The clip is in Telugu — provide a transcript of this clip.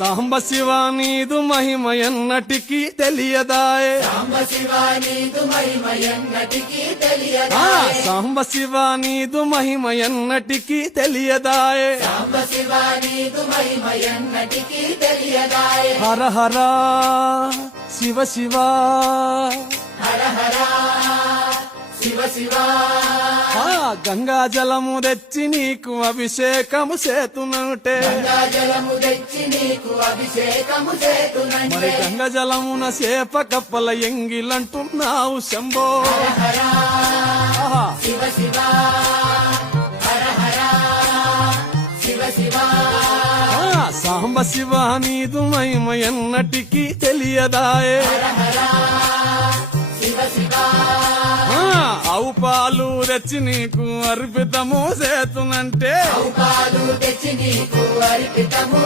సాంబ శివ నీదు మహిమ ఎన్నటికీ తెలియదాయే సాంబ శివ నీదు మహిమ ఎన్నటికీ ఆ తెలియదాయే సాంబ శివ నీదు మహిమ ఎన్నటికీ తెలియదాయే సాంబ శివ నీదు మహిమ ఎన్నటికీ తెలియదాయే హర హర శివ శివ హర హర శివ శివ ఆ గంగా జలము తెచ్చి నీకు అభిషేకము చేతునంటే గంగాజలము తెచ్చి నీకు అభిషేకము మరి చేతునంటే గంగ జలమున చేప కప్పల ఎంగిలంటున్నావు శంభో హర ఆహా. శివ శివ హర హర శివ శివ ఆ సాంబ శివ నీదు మహిమ ఎన్నటికీ తెలియదాయే హర హర శివ శివ ఆ ఆవు పాలు తెచ్చి నీకు అర్పితము చేతునంటే పాలు తెచ్చి నీకు అర్పితము